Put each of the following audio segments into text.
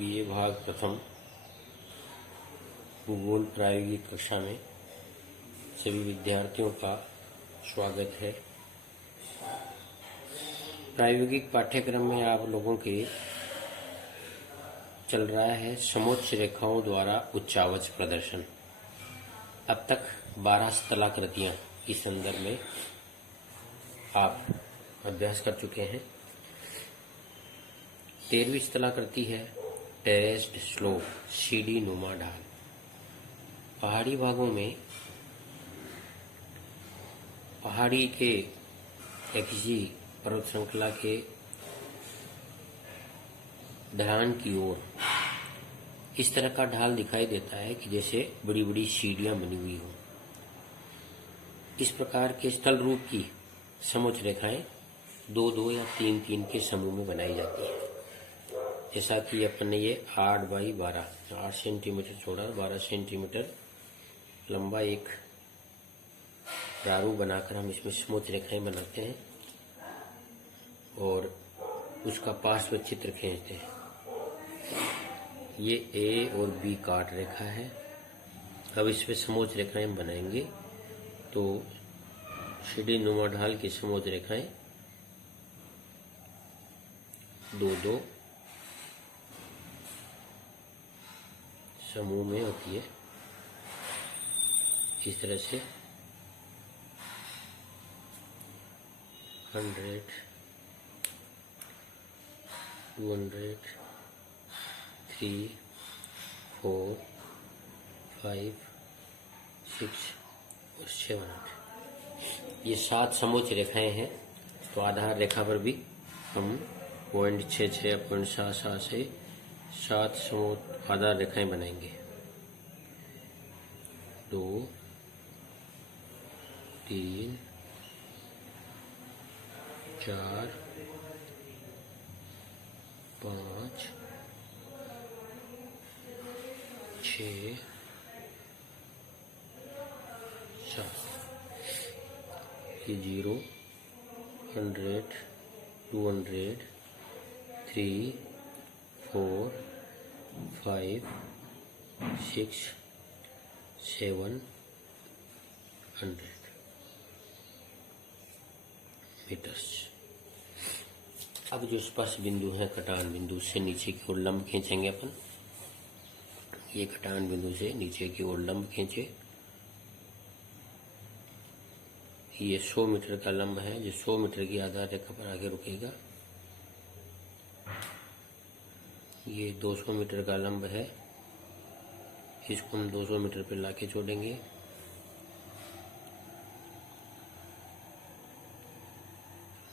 BA भाग प्रथम भूगोल प्रायोगिक कक्षा में सभी विद्यार्थियों का स्वागत है। प्रायोगिक पाठ्यक्रम में आप लोगों के चल रहा है समोच्च रेखाओं द्वारा उच्चावच प्रदर्शन। अब तक 12 स्थलाकृतियां इस संदर्भ में आप अभ्यास कर चुके हैं। 13वीं स्थलाकृति है टेरेस्ड स्लोप, सीढ़ी नुमा ढाल। पहाड़ी भागों में पहाड़ी के या किसी पर्वत श्रृंखला के ढलान की ओर इस तरह का ढाल दिखाई देता है कि जैसे बड़ी बड़ी सीढ़ियां बनी हुई हो। इस प्रकार के स्थल रूप की समोच्च रेखाएं 2-2 या 3-3 के समूह में बनाई जाती हैं। जैसा कि अपन ने ये 8x12 8 सेंटीमीटर चौड़ा 12 सेंटीमीटर लंबा एक प्रारूप बनाकर हम इसमें समोच्च रेखाएं बनाते हैं और उसका पार्श्व चित्र खींचते हैं। ये ए और बी काट रेखा है। अब इसमें समोच्च रेखाएं हम बनाएंगे तो सीढ़ी नुमा ढाल की समोच्च रेखाएं 2-2 समूह में होती है। इस तरह से 100, 200, 3, 4, 5, 6 और 7 ये 7 समोच्च रेखाएं हैं। तो आधार रेखा पर भी हम 0.66 या 0.77 से 7 समोच्च आधार रेखाएं बनाएंगे। 2, 3, 4, 5, 6, 7 ये 0, 100, 200, 3, 4, 5, 6, 7, 100 मीटर्स। अब जो स्पर्श बिंदु है कटान बिंदु से नीचे की ओर लंब खींचेंगे अपन। ये कटान बिंदु से नीचे की ओर लंब खींचे। ये 100 मीटर का लंब है जो 100 मीटर की आधार रेखा पर आगे रुकेगा। ये 200 मीटर का लंब है, इसको हम 200 मीटर पर लाके जोड़ेंगे।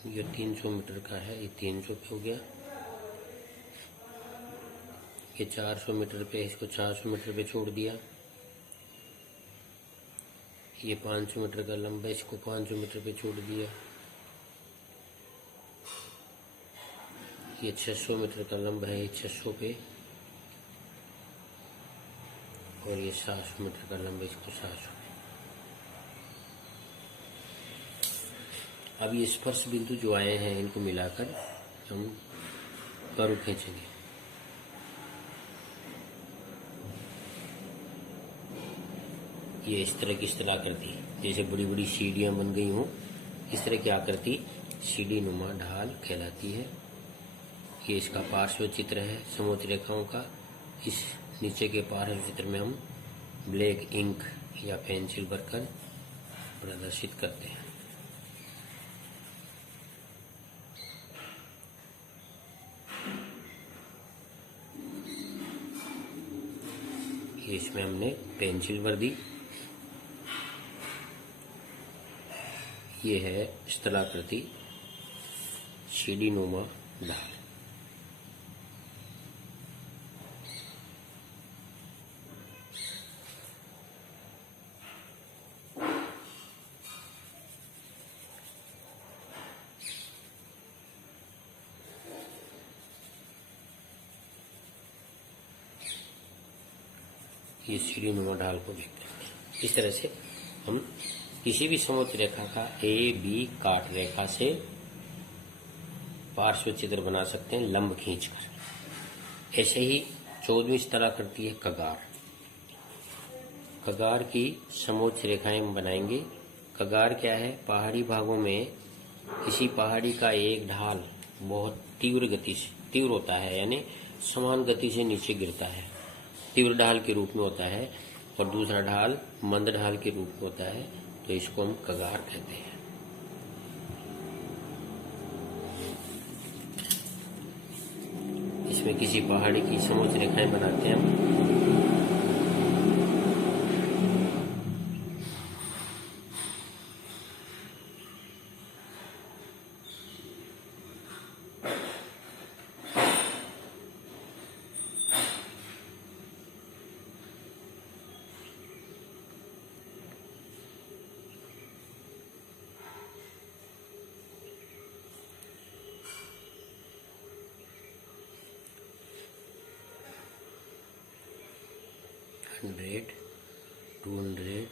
ये 300 मीटर का है, ये 300 पे हो गया। ये 400 मीटर पे, इसको 400 मीटर पे छोड़ दिया। ये 500 मीटर का लंब है, इसको 500 मीटर पे छोड़ दिया। ये 600 मीटर का लंब है, ये 600 पे, और ये 700 मीटर का लंब है, इसको 700 पे। अब ये स्पर्श बिंदु जो आए हैं इनको मिलाकर हम कर्व खींचेंगे। ये इस तरह की स्थलाकृति जैसे बड़ी बड़ी सीढ़ियां बन गई हों, इस तरह की आकृति सीढ़ी नुमा ढाल कहलाती है। ये इसका पार्श्व चित्र है समोच्च रेखाओं का। इस नीचे के पार्श्व चित्र में हम ब्लैक इंक या पेंसिल भरकर प्रदर्शित करते हैं। ये इसमें हमने पेंसिल भर दी। ये है स्थलाकृति सीढ़ी नुमा ढाल। ये सीढ़ी नुमा ढाल को देखते हैं। इस तरह से हम किसी भी समोच्च रेखा का ए बी काट रेखा से पार्श्व चित्र बना सकते हैं लंब खींचकर। ऐसे ही 14वीं स्थलाकृति है कगार। कगार की समोच्च रेखाएं हम बनाएंगे। कगार क्या है? पहाड़ी भागों में किसी पहाड़ी का एक ढाल बहुत तीव्र होता है, यानी समान गति से नीचे गिरता है, तीव्र ढाल के रूप में होता है, और दूसरा ढाल मंद ढाल के रूप में होता है, तो इसको हम कगार कहते हैं। इसमें किसी पहाड़ी की समोच्च रेखाएं बनाते हैं हम। हंड्रेड, 200,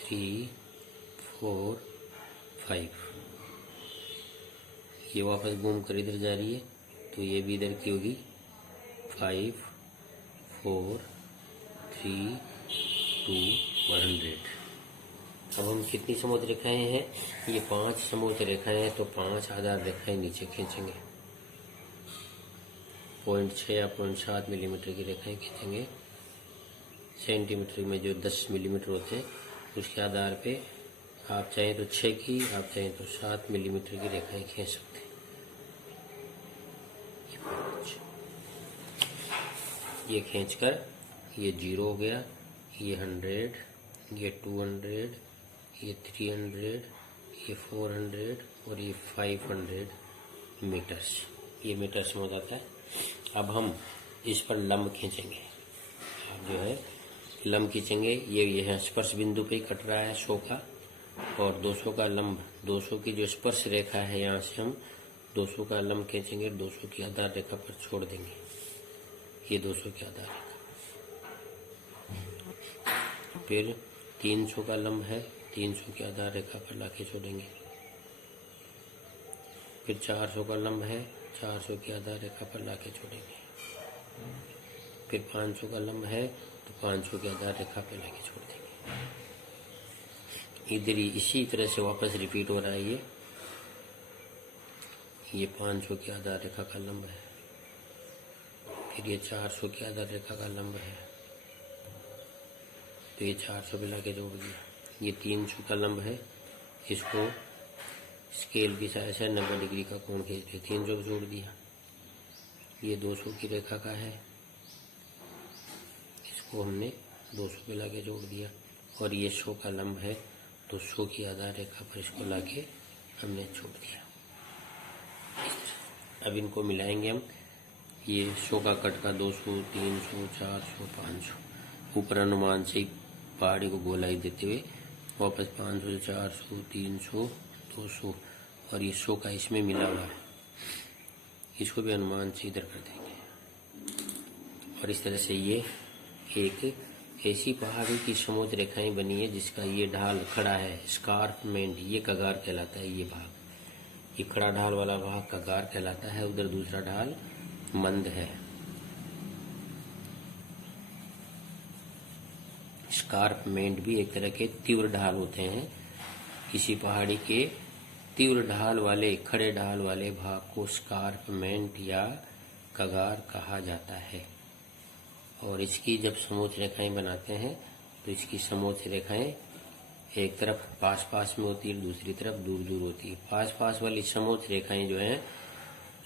3, 4, 5। ये वापस घूम कर इधर जा रही है, तो ये भी इधर की होगी। 5, 4, 3, 2, 100। अब हम कितनी समोच्च रेखाएं हैं? ये 5 समोच्च रेखाएं हैं, तो 5 आधार रेखाएं नीचे खींचेंगे। 0.6 या 0.7 मिलीमीटर की रेखाएं खींचेंगे। सेंटीमीटर में जो 10 मिलीमीटर होते हैं, उसके आधार पे आप चाहें तो 6 की, आप चाहें तो 7 मिलीमीटर की रेखाएं खींच सकते हैं। ये खींचकर ये 0 हो गया, ये 100, ये 200, ये 300, ये 400 और ये 500 मीटर्स। ये मीटर्स में हो जाता है। अब हम इस पर लंब खींचेंगे। आप जो है लंब खींचेंगे। ये है स्पर्श बिंदु पे ही कट रहा है 100 का, और 200 का लंब, 200 की जो स्पर्श रेखा है, यहाँ से हम 200 का लंब खींचेंगे, 200 की आधार रेखा पर छोड़ देंगे। ये 200 की आधार रेखा। फिर 300 का लंब है, 300 की आधार रेखा पर लाके छोड़ेंगे। फिर 400 का लंब है, 400 की आधार रेखा पर लाके छोड़ेंगे। फिर 500 का लंब है, तो 500 की आधार रेखा पे लाके छोड़ देंगे। इधर ही इसी तरह से वापस रिपीट हो रहा है। ये 500 की आधार रेखा का लंब है। फिर ये 400 की आधार रेखा का लंब है, तो ये 400 पे लाके जोड़ दिया। ये 300 का लंब है, इसको स्केल की सहायता से 90 डिग्री का कोण खींच के 300 पे जोड़ दिया। ये 200 की रेखा का है, इसको हमने 200 पे लाके जोड़ दिया। और ये 100 का लंब है, तो 100 की आधार रेखा पर इसको लाके हमने छोड़ दिया। अब इनको मिलाएंगे हम। ये 100 का कट का 200, 300, 400, 500। ऊपर अनुमान से पहाड़ी को गोलाई देते हुए वापस 500, 400, 300, 200 और ये 100 का इसमें मिला हुआ है, इसको भी अनुमान से इधर कर देंगे। और इस तरह से ये एक ऐसी पहाड़ी की समोच्च रेखाएं बनी है जिसका ये ढाल खड़ा है, स्कार्पमेंट, ये कगार कहलाता है। ये भाग, ये खड़ा ढाल वाला भाग कगार कहलाता है। उधर दूसरा ढाल मंद है। स्कार्पमेंट भी एक तरह के तीव्र ढाल होते हैं। किसी पहाड़ी के तीव्र ढाल वाले, खड़े ढाल वाले भाग को स्कार्पमेंट या कगार कहा जाता है। और इसकी जब समोच्च रेखाएं बनाते हैं, तो इसकी समोच्च रेखाएं एक तरफ पास पास में होती है, दूसरी तरफ दूर दूर होती है। पास पास वाली समोच्च रेखाएं जो हैं,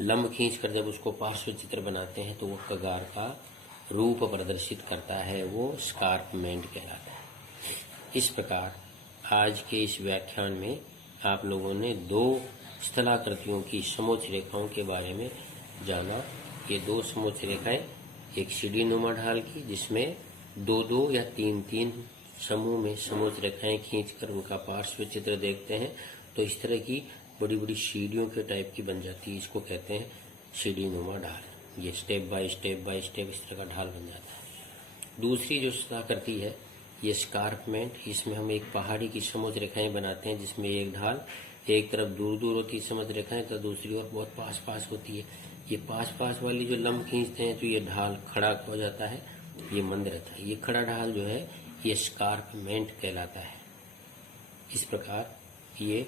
लंब खींचकर जब उसको पार्श्व चित्र बनाते हैं, तो वो कगार का रूप प्रदर्शित करता है, वो स्कार्पमेंट कहलाता है। इस प्रकार आज के इस व्याख्यान में आप लोगों ने 2 स्थलाकृतियों की समोच्च रेखाओं के बारे में जाना। ये 2 समोच्च रेखाएं, एक सीढ़ी नुमा ढाल की, जिसमें 2-2 या 3-3 समूह में समोच्च रेखाएं खींचकर उनका पार्श्व चित्र देखते हैं, तो इस तरह की बड़ी बड़ी सीढ़ियों के टाइप की बन जाती है। इसको कहते हैं सीढ़ी नुमा ढाल। ये स्टेप बाय स्टेप इस तरह का ढाल बन जाता है। दूसरी जो स्थलाकृति है, ये स्कार्पमेंट, इसमें हम एक पहाड़ी की समोच्च रेखाएं बनाते हैं, जिसमें एक ढाल एक तरफ दूर दूर होती है समोच्च रेखाएं, तो दूसरी ओर बहुत पास पास होती है। ये पास पास वाली जो लंब खींचते हैं तो ये ढाल खड़ा हो जाता है, ये मंद रहता है। ये खड़ा ढाल जो है ये स्कारपमेंट कहलाता है। इस प्रकार ये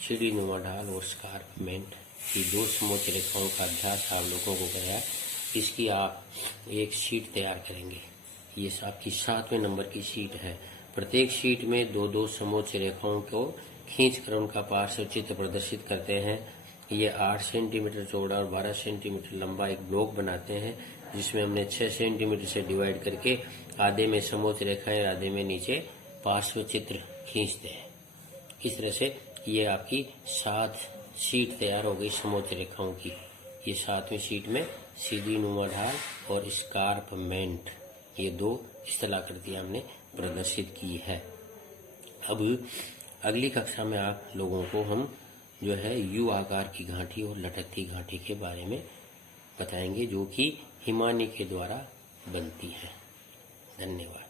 सीढ़ी नुमा ढाल और स्कारपमेंट की दो समोच्च रेखाओं का अभ्यास आप लोगों को कराया। इसकी आप एक शीट तैयार करेंगे। ये आपकी 7वें नंबर की शीट है। प्रत्येक शीट में दो दो समोच्च रेखाओं को खींचकर उनका पार्श्व चित्र प्रदर्शित करते हैं। ये 8 सेंटीमीटर चौड़ा और 12 सेंटीमीटर लंबा एक ब्लॉक बनाते हैं, जिसमें हमने 6 सेंटीमीटर से डिवाइड करके आधे में समोच्च रेखाएं, आधे में नीचे पार्श्व चित्र खींचते हैं। इस तरह से ये आपकी 7 शीट तैयार हो गई समोच्च रेखाओं की। ये 7वीं शीट में सीधी नुमा ढाल और स्कारपमेंट, ये दो स्थलाकृतियां हमने प्रदर्शित की है। अब अगली कक्षा में आप लोगों को हम जो है यू आकार की घाटी और लटकती घाटी के बारे में बताएंगे, जो कि हिमानी के द्वारा बनती है। धन्यवाद।